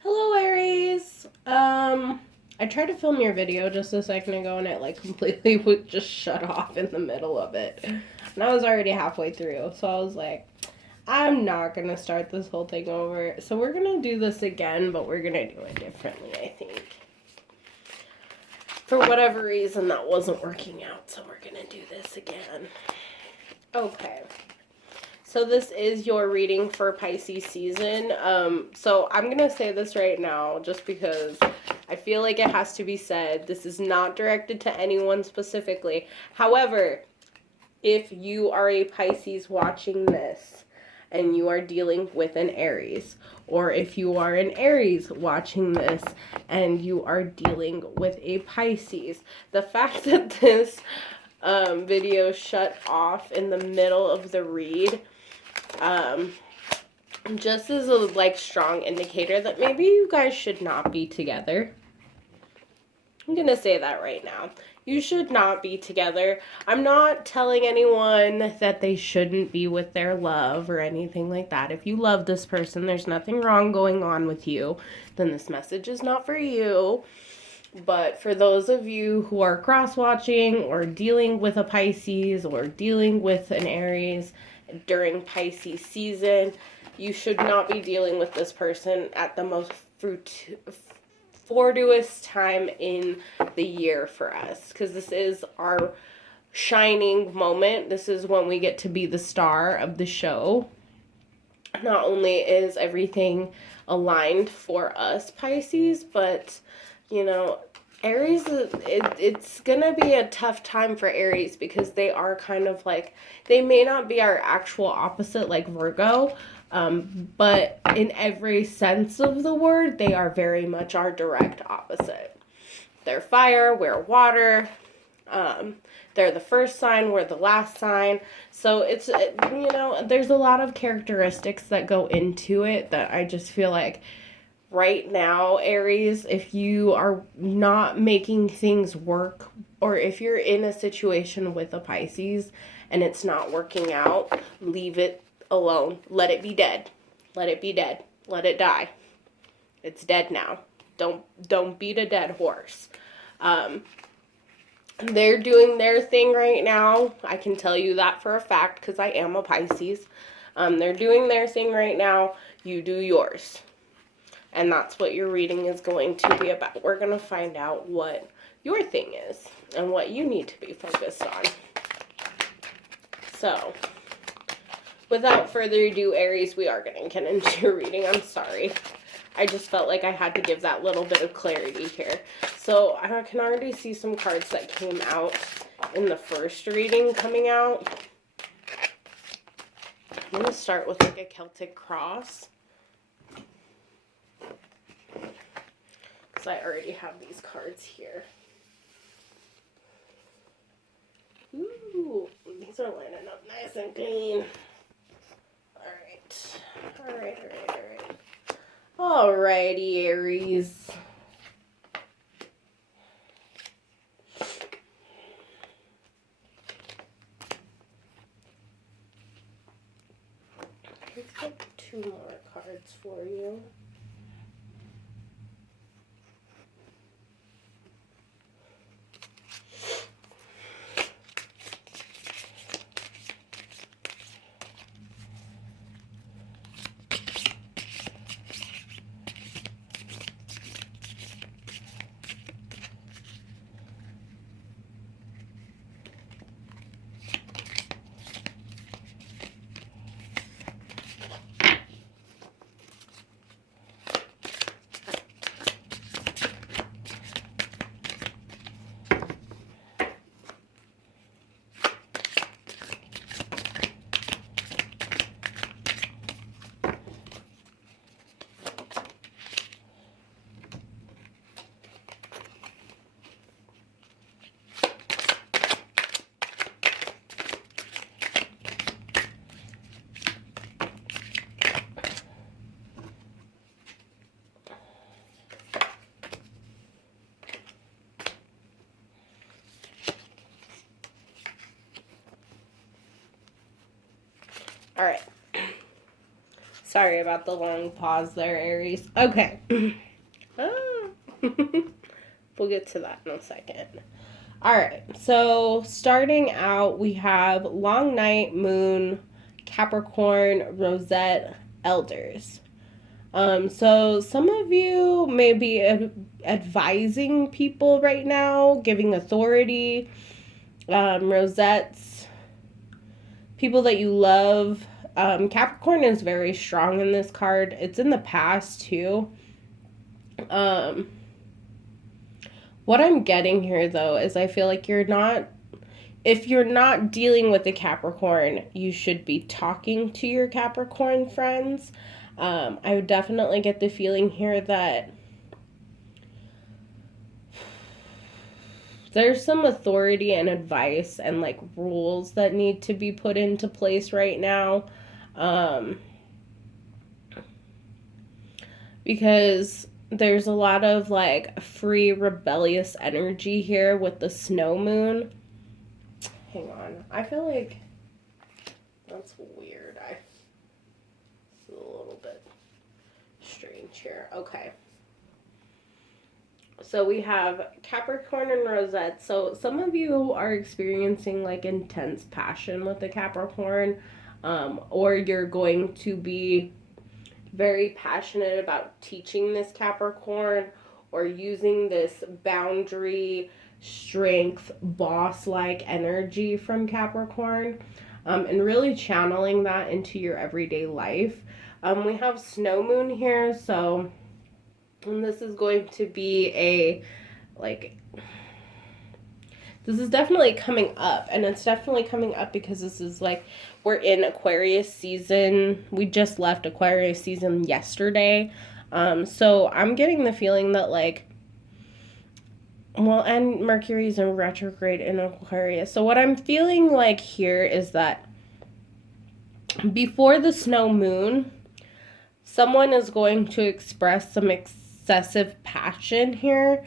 Hello, Aries. I tried to film your video just a second ago and it like completely would just shut off in the middle of it. And I was already halfway through, so I was like, I'm not gonna start this whole thing over. So we're gonna do this again, but we're gonna do it differently, I think. For whatever reason, that wasn't working out, so we're gonna do this again. Okay. So this is your reading for Pisces season. So I'm going to say this right now just because I feel like it has to be said. This is not directed to anyone specifically. However, if you are a Pisces watching this and you are dealing with an Aries, or if you are an Aries watching this and you are dealing with a Pisces, the fact that this video shut off in the middle of the read just as a like strong indicator that maybe you guys should not be together. I'm gonna say that right now. You should not be together. I'm not telling anyone that they shouldn't be with their love or anything like that. If you love this person, there's nothing wrong going on with you, then this message is not for you. But for those of you who are cross-watching or dealing with a Pisces or dealing with an Aries during Pisces season, you should not be dealing with this person at the most fortuitous time in the year for us, because this is our shining moment. This is when we get to be the star of the show. Not only is everything aligned for us Pisces, but you know, Aries, it's gonna be a tough time for Aries because they are kind of like, they may not be our actual opposite like Virgo, but in every sense of the word, they are very much our direct opposite. They're fire, we're water. They're the first sign, we're the last sign. So it's, you know, there's a lot of characteristics that go into it that I just feel like right now, Aries, if you are not making things work, or if you're in a situation with a Pisces and it's not working out, leave it alone. Let it be dead. Let it be dead. Let it die. It's dead now. Don't beat a dead horse. They're doing their thing right now. I can tell you that for a fact because I am a Pisces. They're doing their thing right now. You do yours. And that's what your reading is going to be about. We're going to find out what your thing is and what you need to be focused on. So, without further ado, Aries, we are going to get into your reading. I'm sorry. I just felt like I had to give that little bit of clarity here. So, I can already see some cards that came out in the first reading coming out. I'm going to start with like a Celtic cross, because I already have these cards here. Ooh, these are lining up nice and clean. Alright. Alrighty, Aries. Let's get 2 more cards for you. Alright. Sorry about the long pause there, Aries. Okay. We'll get to that in a second. All right. So starting out, we have long night, moon, Capricorn, Rosette, elders. So some of you may be advising people right now, giving authority. Rosettes, people that you love. Capricorn is very strong in this card. It's in the past too. What I'm getting here though is I feel like if you're not dealing with the Capricorn, you should be talking to your Capricorn friends. I would definitely get the feeling here that there's some authority and advice and like rules that need to be put into place right now. Because there's a lot of like free rebellious energy here with the snow moon. Hang on. I feel like that's weird. It's a little bit strange here. Okay. So we have Capricorn and Rosette. So some of you are experiencing like intense passion with the Capricorn, or you're going to be very passionate about teaching this Capricorn or using this boundary, strength, boss-like energy from Capricorn, and really channeling that into your everyday life. We have snow moon here, so and this is going to be this is definitely coming up, and it's definitely coming up because this is like, we're in Aquarius season. We just left Aquarius season yesterday. So I'm getting the feeling that and Mercury's in retrograde in Aquarius. So what I'm feeling like here is that before the snow moon, someone is going to express some excessive passion here,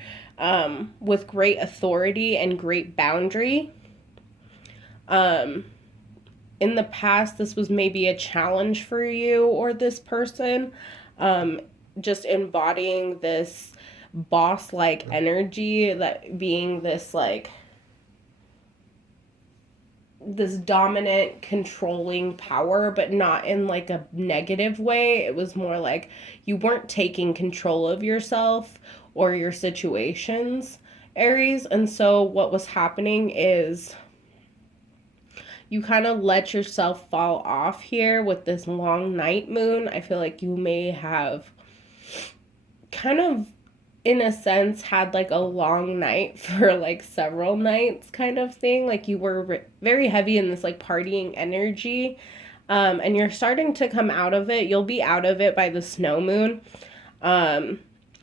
with great authority and great boundary. In the past, this was maybe a challenge for you or this person, just embodying this boss-like energy, that being this this dominant, controlling power, but not in like a negative way. It was more like you weren't taking control of yourself or your situations, Aries. And so what was happening is you kind of let yourself fall off here with this long night moon. I feel like you may have kind of, in a sense, had like a long night for like several nights kind of thing. Like you were very heavy in this like partying energy, and you're starting to come out of it. You'll be out of it by the snow moon.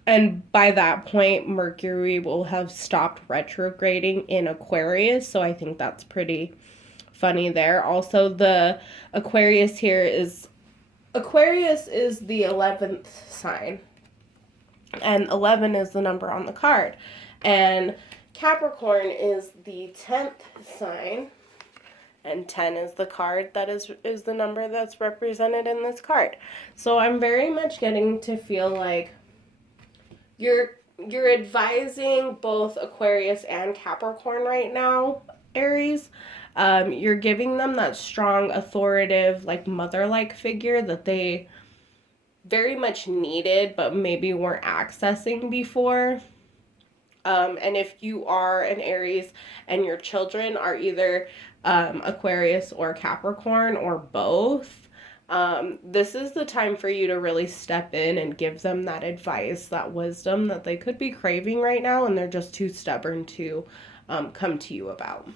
And by that point, Mercury will have stopped retrograding in Aquarius. So I think that's pretty funny there. Also, the Aquarius is the 11th sign. And 11 is the number on the card. And Capricorn is the 10th sign. And 10 is the card that is the number that's represented in this card. So I'm very much getting to feel like you're advising both Aquarius and Capricorn right now, Aries. You're giving them that strong, authoritative, like mother-like figure that they very much needed, but maybe weren't accessing before. And if you are an Aries and your children are either Aquarius or Capricorn or both, this is the time for you to really step in and give them that advice, that wisdom that they could be craving right now, and they're just too stubborn to come to you about.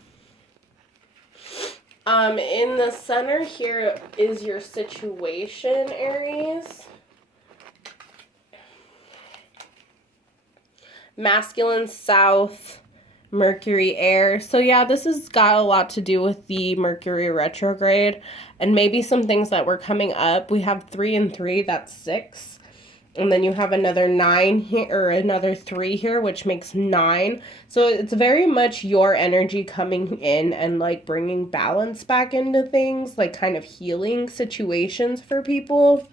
In the center here is your situation, Aries. Masculine south, Mercury air. So yeah, this has got a lot to do with the Mercury retrograde and maybe some things that were coming up. We have 3 and 3, that's 6. And then you have another 9 here, or another 3 here, which makes 9. So it's very much your energy coming in and like bringing balance back into things, like kind of healing situations for people.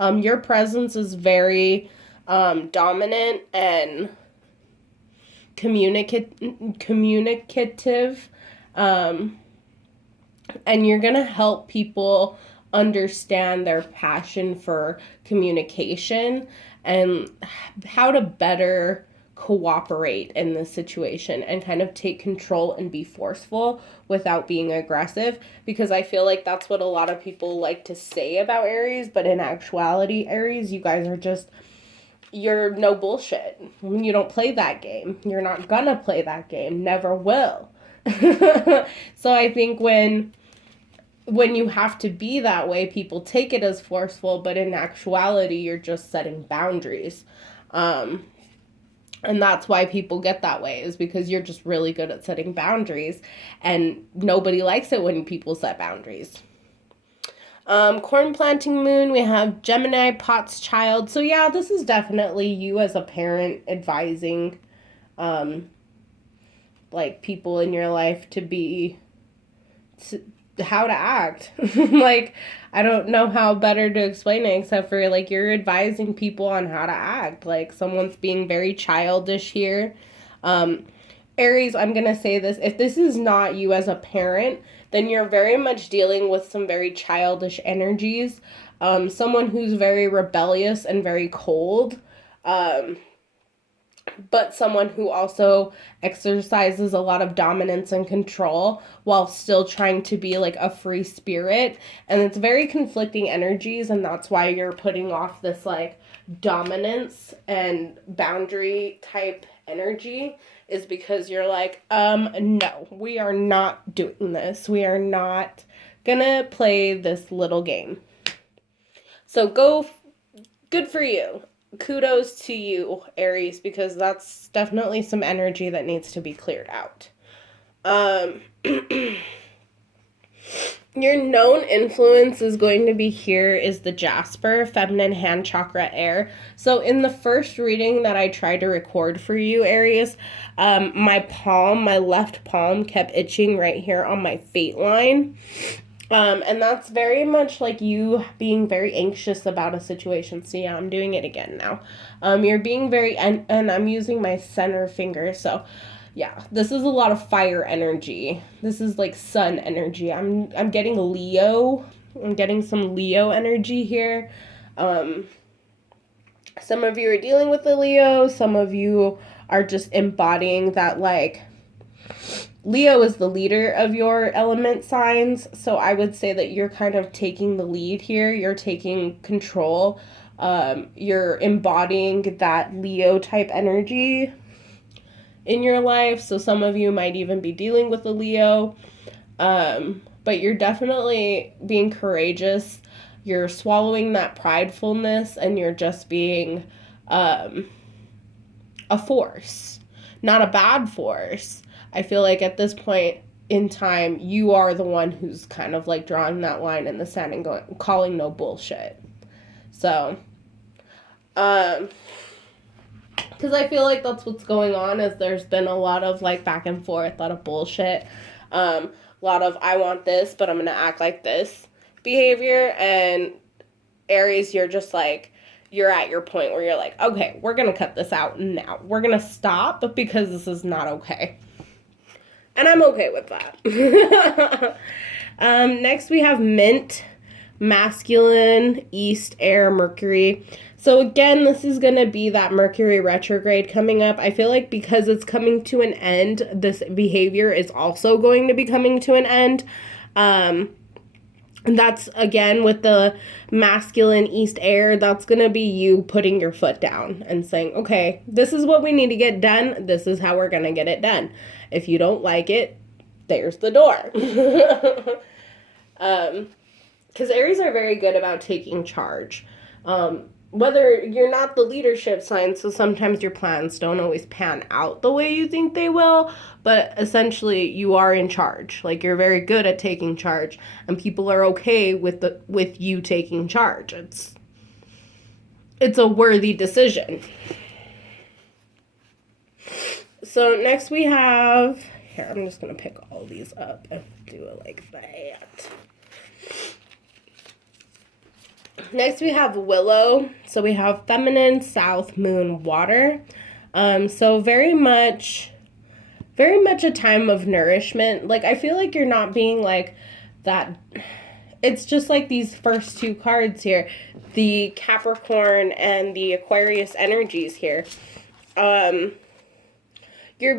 Your presence is very dominant and communicative. And you're going to help people understand their passion for communication and how to better cooperate in this situation and kind of take control and be forceful without being aggressive, because I feel like that's what a lot of people like to say about Aries, but in actuality, Aries, you guys are just, you're no bullshit. You don't play that game. You're not gonna play that game. Never will. So I think when you have to be that way, people take it as forceful, but in actuality, you're just setting boundaries. And that's why people get that way, is because you're just really good at setting boundaries, and nobody likes it when people set boundaries. Corn planting moon, we have Gemini, Pot's child. So yeah, this is definitely you as a parent advising, like, people in your life to be, how to act. Like, I don't know how better to explain it except for, like, you're advising people on how to act. Like, someone's being very childish here. Aries, I'm gonna say this, if this is not you as a parent, then you're very much dealing with some very childish energies. Someone who's very rebellious and very cold. But someone who also exercises a lot of dominance and control while still trying to be like a free spirit. And it's very conflicting energies, and that's why you're putting off this like dominance and boundary type energy, is because you're like, no, we are not doing this. We are not gonna play this little game. So good for you. Kudos to you, Aries, because that's definitely some energy that needs to be cleared out. Your known influence is going to be here is the Jasper, feminine hand chakra, air. So in the first reading that I tried to record for you, Aries, my left palm kept itching right here on my fate line. And that's very much like you being very anxious about a situation. So yeah, I'm doing it again now. You're being very, and I'm using my center finger. So yeah, this is a lot of fire energy. This is like sun energy. I'm getting Leo. I'm getting some Leo energy here. Some of you are dealing with the Leo. Some of you are just embodying that, like, Leo is the leader of your element signs, so I would say that you're kind of taking the lead here. You're taking control. You're embodying that Leo type energy in your life, so some of you might even be dealing with a Leo, but you're definitely being courageous. You're swallowing that pridefulness, and you're just being a force, not a bad force. I feel like at this point in time, you are the one who's kind of like drawing that line in the sand and calling no bullshit. So, because I feel like that's what's going on, is there's been a lot of like back and forth, a lot of bullshit, a lot of I want this, but I'm going to act like this behavior. And Aries, you're just like, you're at your point where you're like, okay, we're going to cut this out now. We're going to stop because this is not okay. And I'm okay with that. Next we have Mint, masculine, east, air, Mercury. So again, this is going to be that Mercury retrograde coming up. I feel like because it's coming to an end, this behavior is also going to be coming to an end. And that's, again, with the masculine east air, that's going to be you putting your foot down and saying, okay, this is what we need to get done. This is how we're going to get it done. If you don't like it, there's the door. Because Aries are very good about taking charge. Whether you're not the leadership sign, so sometimes your plans don't always pan out the way you think they will, but essentially you are in charge. Like, you're very good at taking charge, and people are okay with you taking charge. It's a worthy decision. So next we have, here, I'm just going to pick all these up and do it like that. Next we have Willow. So we have feminine, south, moon, water. So very much a time of nourishment. Like, I feel like you're not being like that. It's just like these first two cards here, the Capricorn and the Aquarius energies here. You're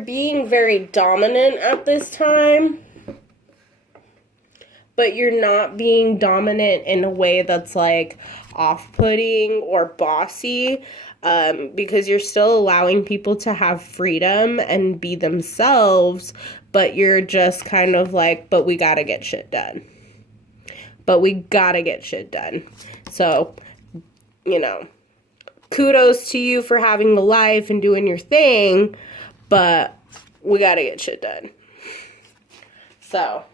being very dominant at this time, but you're not being dominant in a way that's like off-putting or bossy, because you're still allowing people to have freedom and be themselves, but you're just kind of like, but we gotta get shit done. So, you know, kudos to you for having a life and doing your thing, but we gotta get shit done. So,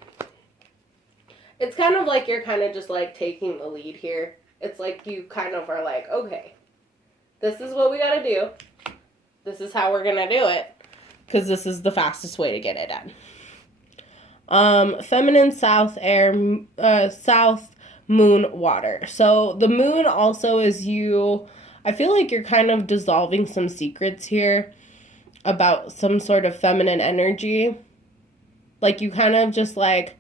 it's kind of like you're kind of just like taking the lead here. It's like you kind of are like, okay, this is what we gotta do. This is how we're gonna do it. Because this is the fastest way to get it done. Feminine, south, air, south, moon, water. So the moon also is you. I feel like you're kind of dissolving some secrets here about some sort of feminine energy. Like, you kind of just like,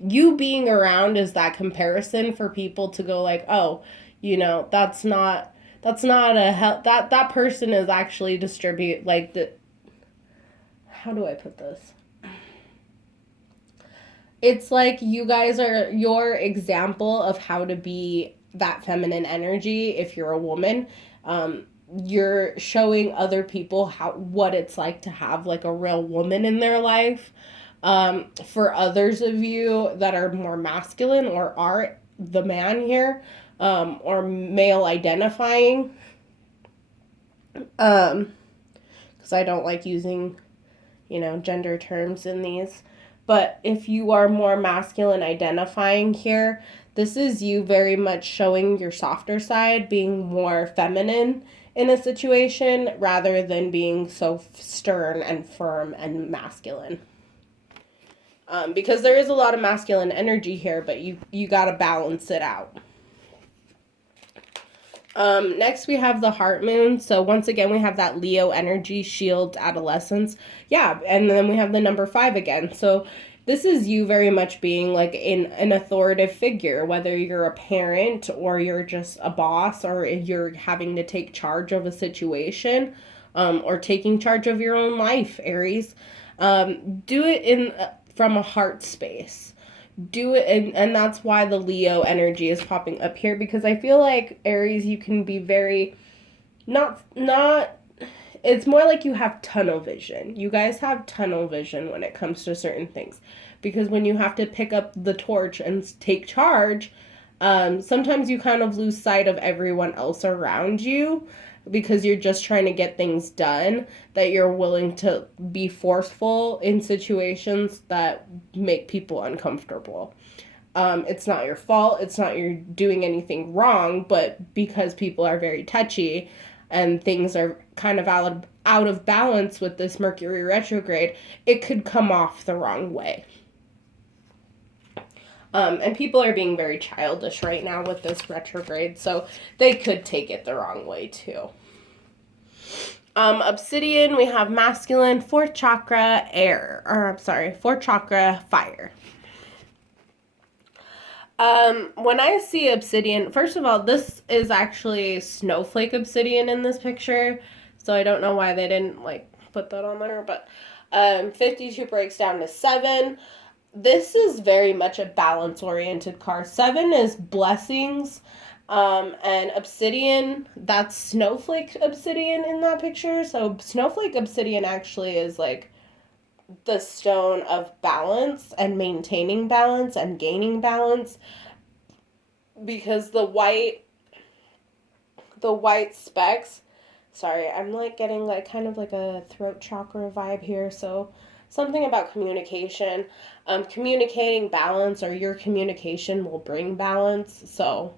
you being around is that comparison for people to go like, oh, you know, that's not that person is actually distribute like the, how do I put this? It's like you guys are your example of how to be that feminine energy if you're a woman. You're showing other people what it's like to have like a real woman in their life. For others of you that are more masculine or are the man here, or male identifying, because I don't like using, gender terms in these. But if you are more masculine identifying here, this is you very much showing your softer side, being more feminine in a situation rather than being so stern and firm and masculine. Because there is a lot of masculine energy here, but you got to balance it out. Next we have the heart moon. So once again, we have that Leo energy, shield, adolescence. Yeah, and then we have the number 5 again. So this is you very much being like an authoritative figure, whether you're a parent or you're just a boss or you're having to take charge of a situation, or taking charge of your own life, Aries. Do it from a heart space. Do it, and that's why the Leo energy is popping up here, because I feel like Aries, you can be very not it's more like you have tunnel vision. You guys have tunnel vision when it comes to certain things, because when you have to pick up the torch and take charge, sometimes you kind of lose sight of everyone else around you, because you're just trying to get things done, that you're willing to be forceful in situations that make people uncomfortable. It's not your fault. It's not you're doing anything wrong, but because people are very touchy and things are kind of out of balance with this Mercury retrograde, it could come off the wrong way. And people are being very childish right now with this retrograde, so they could take it the wrong way too. Obsidian, we have masculine, 4th chakra, air. Or, I'm sorry, 4th chakra, fire. When I see obsidian, first of all, this is actually snowflake obsidian in this picture, so I don't know why they didn't, put that on there, but 52 breaks down to 7. This is very much a balance-oriented card. 7 is blessings, and obsidian, that's snowflake obsidian in that picture. So snowflake obsidian actually is like the stone of balance and maintaining balance and gaining balance, because the white specks, sorry, I'm getting kind of like a throat chakra vibe here, so something about communication. Communicating balance, or your communication will bring balance. So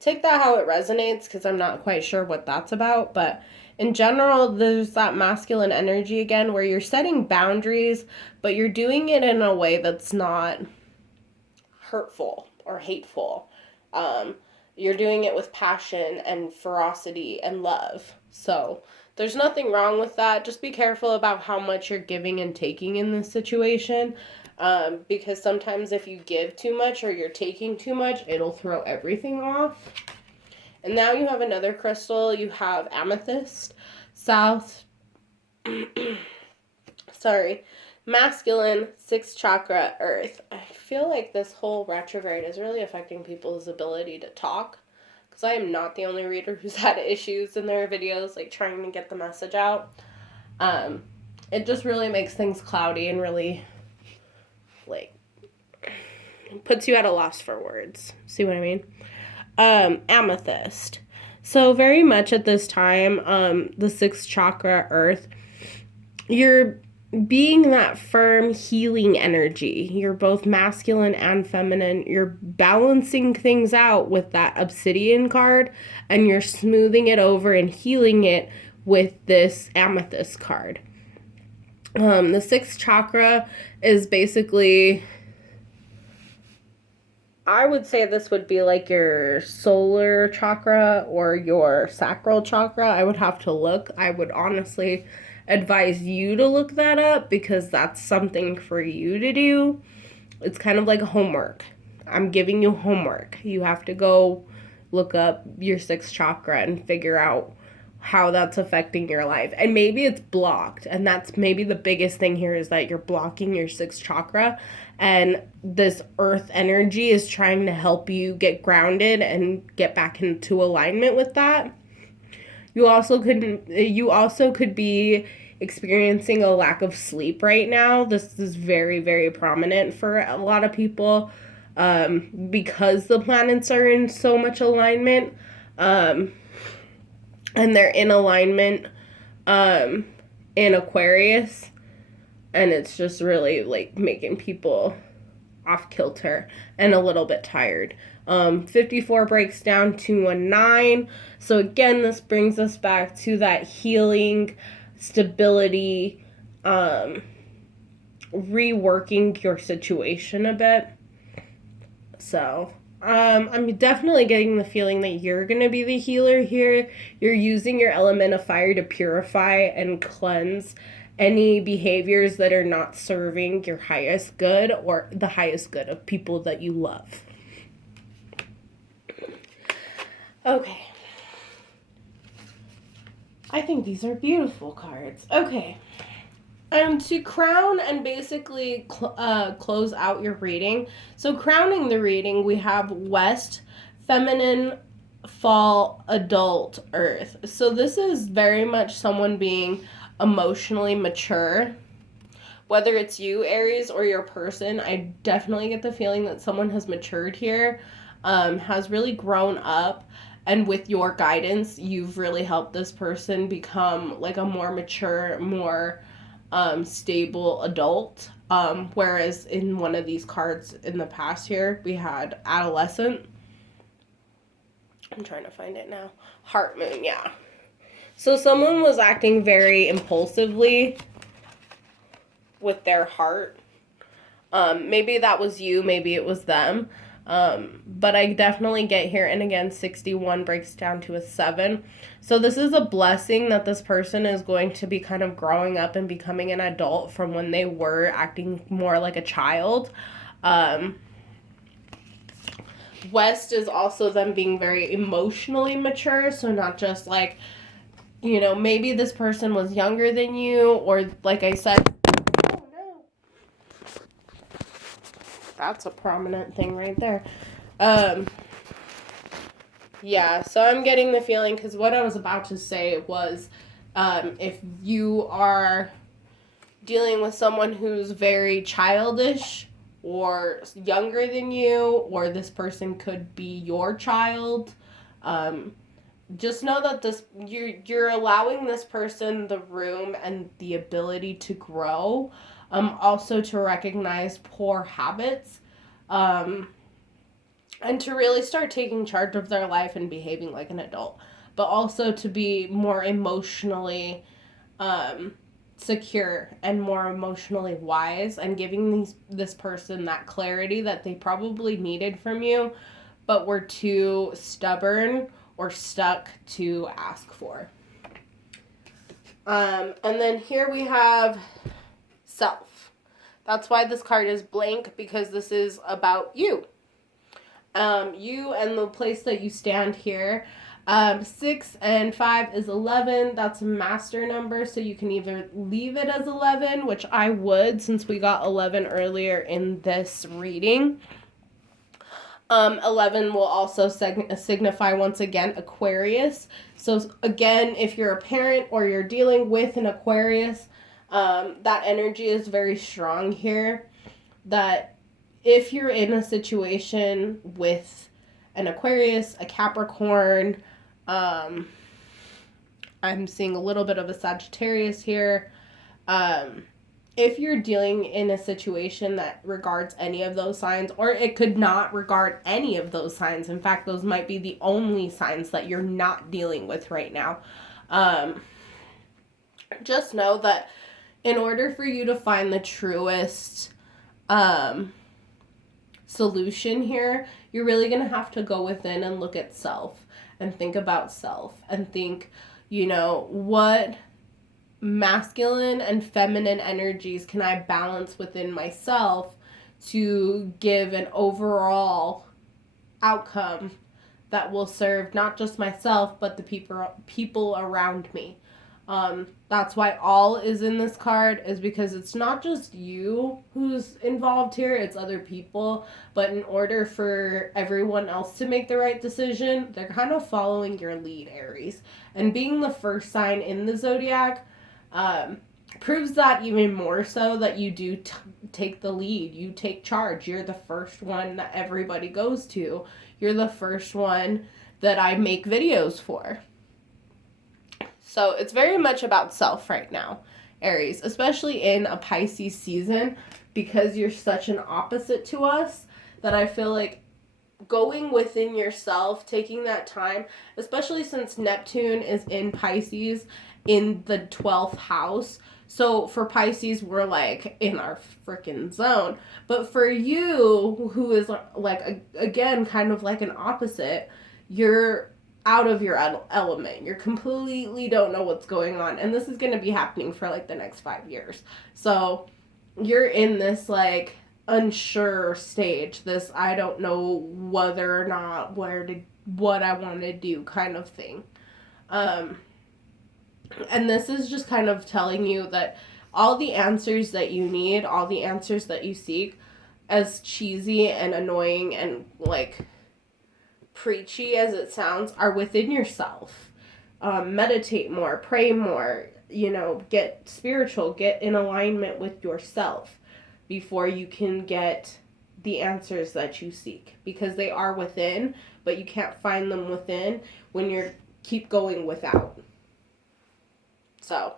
take that how it resonates, because I'm not quite sure what that's about. But in general, there's that masculine energy again, where you're setting boundaries, but you're doing it in a way that's not hurtful or hateful. You're doing it with passion and ferocity and love. So there's nothing wrong with that. Just be careful about how much you're giving and taking in this situation. Because sometimes if you give too much or you're taking too much, it'll throw everything off. And now you have another crystal. You have amethyst, south, sorry, masculine, 6th chakra, earth. I feel like this whole retrograde is really affecting people's ability to talk. Because I am not the only reader who's had issues in their videos, like trying to get the message out. It just really makes things cloudy and really, like, puts you at a loss for words. See what I mean? Amethyst. So very much at this time, the 6th chakra, earth, you're being that firm healing energy. You're both masculine and feminine. You're balancing things out with that obsidian card, and you're smoothing it over and healing it with this amethyst card. The 6th chakra is basically, I would say this would be like your solar chakra or your sacral chakra. I would have to look. I would honestly advise you to look that up because that's something for you to do. It's kind of like homework. I'm giving you homework. You have to go look up your 6th chakra and figure out how that's affecting your life. And maybe it's blocked. And that's maybe the biggest thing here is that you're blocking your 6th chakra. And this earth energy is trying to help you get grounded and get back into alignment with that. You also could be experiencing a lack of sleep right now. This is very, very prominent for a lot of people because the planets are in so much alignment. And they're in alignment in Aquarius. And it's just really like making people off kilter and a little bit tired. 54 breaks down to a 9. So again, this brings us back to that healing, stability, reworking your situation a bit. So I'm definitely getting the feeling that you're going to be the healer here. You're using your element of fire to purify and cleanse any behaviors that are not serving your highest good or the highest good of people that you love. Okay. I think these are beautiful cards. Okay. To crown and basically close out your reading. So crowning the reading, we have West, feminine, fall, adult, earth. So this is very much someone being emotionally mature. Whether it's you, Aries, or your person, I definitely get the feeling that someone has matured here, has really grown up. And with your guidance, you've really helped this person become like a more mature, more stable adult. Whereas in one of these cards in the past here, we had adolescent. I'm trying to find it now. Heart moon, yeah. So someone was acting very impulsively with their heart. Maybe that was you, maybe it was them. But I definitely get here, and again, 61 breaks down to a 7. So this is a blessing that this person is going to be kind of growing up and becoming an adult from when they were acting more like a child. West is also them being very emotionally mature, so not just like, you know, maybe this person was younger than you, or like I said, oh no, that's a prominent thing right there. Yeah, so I'm getting the feeling, because what I was about to say was, if you are dealing with someone who's very childish or younger than you, or this person could be your child, just know that you're allowing this person the room and the ability to grow, also to recognize poor habits, and to really start taking charge of their life and behaving like an adult, but also to be more emotionally secure and more emotionally wise, and giving this person that clarity that they probably needed from you but we're too stubborn or stuck to ask for. And then here we have self. That's why this card is blank, because this is about you. You and the place that you stand here. 6 and 5 is 11. That's a master number, so you can either leave it as 11, which I would since we got 11 earlier in this reading. 11 will also signify, once again, Aquarius. So again, if you're a parent or you're dealing with an Aquarius, that energy is very strong here. That if you're in a situation with an Aquarius, a Capricorn, I'm seeing a little bit of a Sagittarius here. If you're dealing in a situation that regards any of those signs, or it could not regard any of those signs. In fact, those might be the only signs that you're not dealing with right now. Just know that in order for you to find the truest solution here, you're really going to have to go within and look at self and think about self and think, what masculine and feminine energies can I balance within myself to give an overall outcome that will serve not just myself, but the people around me. That's why all is in this card, is because it's not just you who's involved here, it's other people. But in order for everyone else to make the right decision, they're kind of following your lead, Aries. And being the first sign in the zodiac proves that even more so, that you do take the lead. You take charge. You're the first one that everybody goes to. You're the first one that I make videos for. So it's very much about self right now, Aries, especially in a Pisces season, because you're such an opposite to us, that I feel like going within yourself, taking that time, especially since Neptune is in Pisces in the 12th house. So for Pisces, we're like in our freaking zone. But for you, who is like, again, kind of like an opposite, you're out of your element. You completely don't know what's going on. And this is going to be happening for like the next 5 years. So you're in this like unsure stage, this I don't know whether or not what I want to do kind of thing. And this is just kind of telling you that all the answers that you need, all the answers that you seek, as cheesy and annoying and like preachy as it sounds, are within yourself. Meditate more, pray more, get spiritual, get in alignment with yourself before you can get the answers that you seek, because they are within, but you can't find them within when you keep going without. So,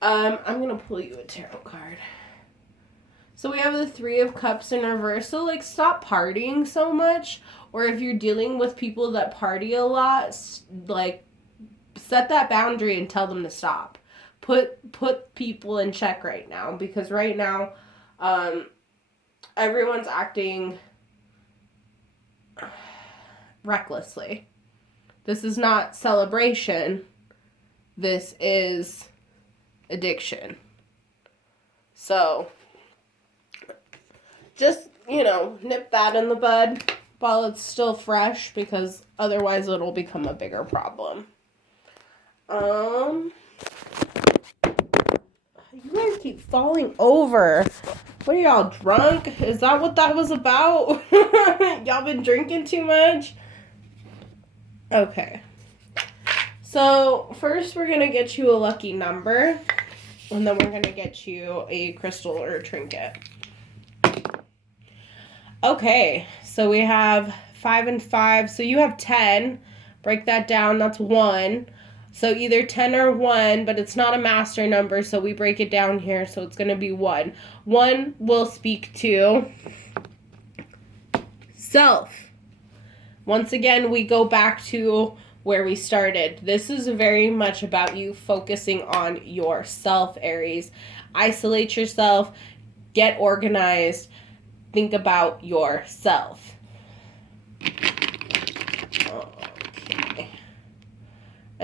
I'm going to pull you a tarot card. So we have the 3 of Cups in reverse. So, like, stop partying so much. Or if you're dealing with people that party a lot, like, set that boundary and tell them to stop. Put people in check right now. Because right now, everyone's acting recklessly. This is not celebration. This is addiction. So, just, nip that in the bud while it's still fresh, because otherwise it'll become a bigger problem. You guys keep falling over. What are y'all, drunk? Is that what that was about? Y'all been drinking too much? Okay. So, first we're going to get you a lucky number, and then we're going to get you a crystal or a trinket. Okay, so we have 5 and 5. So you have 10. Break that down. That's 1. So either 10 or 1, but it's not a master number, so we break it down here. So it's going to be 1. 1 will speak to self. Once again, we go back to where we started. This is very much about you focusing on yourself, Aries. Isolate yourself. Get organized. Think about yourself.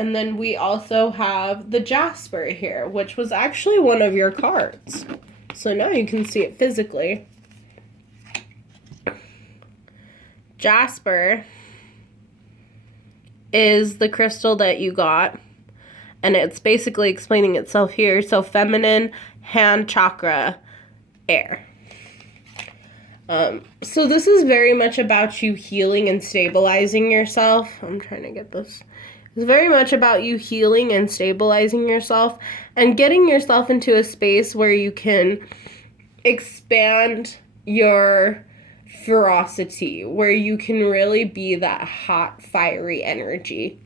And then we also have the Jasper here, which was actually one of your cards. So now you can see it physically. Jasper is the crystal that you got, and it's basically explaining itself here. So feminine, hand chakra, air. So this is very much about you healing and stabilizing yourself. I'm trying to get this. It's very much about you healing and stabilizing yourself and getting yourself into a space where you can expand your ferocity, where you can really be that hot, fiery energy.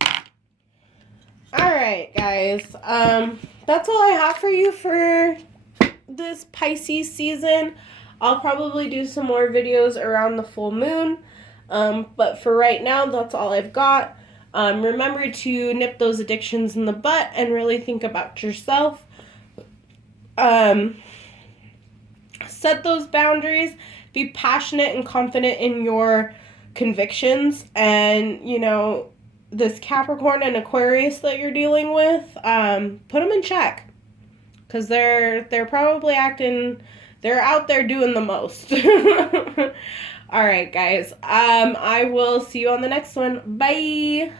All right, guys. That's all I have for you for this Pisces season. I'll probably do some more videos around the full moon. But for right now, that's all I've got. Remember to nip those addictions in the butt and really think about yourself. Set those boundaries. Be passionate and confident in your convictions. And, you know, this Capricorn and Aquarius that you're dealing with, put them in check. Because they're probably they're out there doing the most. All right, guys. I will see you on the next one. Bye.